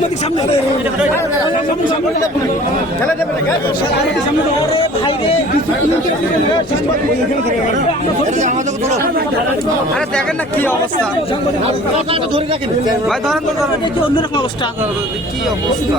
সামনে সামনে। আরে দেখেন না কি অবস্থা। ধরে রাখেন ভাই ধরেন তো ধরেন। অন্যরকম অবস্থা? কি অবস্থা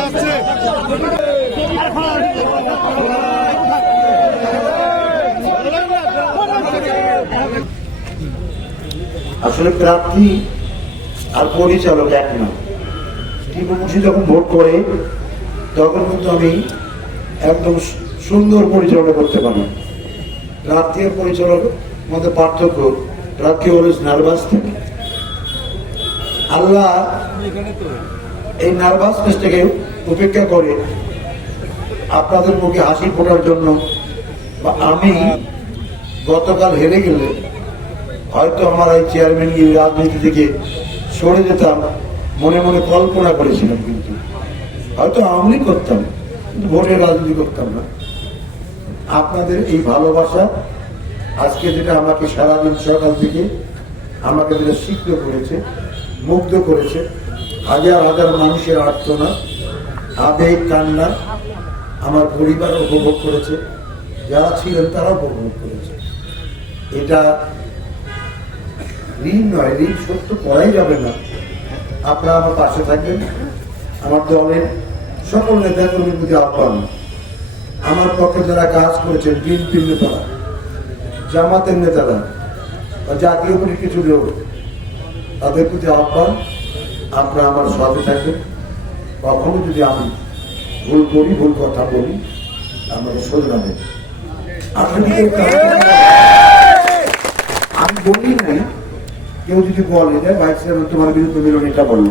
আছে আসলে প্রার্থী আর পরিচালক এক না টিপুমুষি যখন ভোট করে, তখন কিন্তু আমি একদম সুন্দর পরিচালনা করতে পারি। প্রার্থী আর পরিচালক মধ্যে পার্থক্য, প্রার্থী অলওয়েজ নার্ভাস থাকে। আল্লাহ এই নার্ভাসনেসটাকে উপেক্ষা করে আপনাদের মুখে হাসি ফোটার জন্য বা আমি গতকাল হেরে গেলে হয়তো আমার এই চেয়ারম্যান গিয়ে রাজনীতি থেকে সরে যেতাম, মনে মনে কল্পনা করেছিলাম কিন্তু। হয়তো আমি করতাম ভোটের রাজনীতি করতাম না। আপনাদের এই ভালোবাসা আজকে যেটা আমাকে সারাদিন সকাল থেকে আমাকে যেটা সিদ্ধ করেছে, মুগ্ধ করেছে, হাজার হাজার মানুষের আর্তনা, আবেগ, কান্না আমার পরিবার উপভোগ করেছে, যারা ছিলেন তারা উপভোগ করেছে। এটা ঋণ নয়, ঋণ সত্য করাই যাবে না। আপনারা আমার পাশে থাকবেন, আমার দলের সকল নেতাকর্মীর প্রতি আহ্বান। আমার পক্ষে যারা কাজ করেছেন বিএনপির নেতারা, জামাতের নেতারা, বা জাতীয় পার্টির কিছু লোক, তাদের প্রতি আহ্বান, আপনারা আমার সাথে থাকবেন। কখনো যদি আমি ভুল করি, ভুল কথা বলি আমাকে শোধরাবেন কাউকে- আমি বলি নাই কেউ যদি বলে যে ভাই চেয়ারম্যান তোমার বিরুদ্ধে মিলন এটা বলল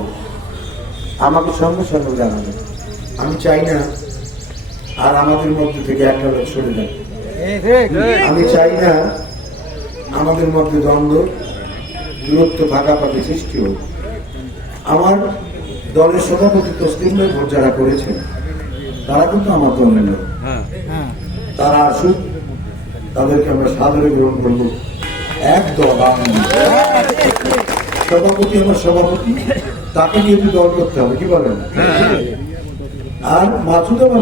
আমাকে সঙ্গে সঙ্গে জানাবে। আমি চাই না আর আমাদের মধ্যে থেকে একটা লোক সরে যায় আমি চাই না আমাদের মধ্যে দ্বন্দ্ব দূরত্ব ভাগাভাগি সৃষ্টি হোক। আমার দলের সভাপতি তসলিম ভাই ভোট যারা করেছেন তারা কিন্তু আমার দলের লোক। তারা আসুক তাদেরকে আমরা সাদরে গ্রহণ করব। এক দল সভাপতি আমার সভাপতি তাকে নিয়ে দল করতে হবে কি বলেন? আর মাসুদ আমার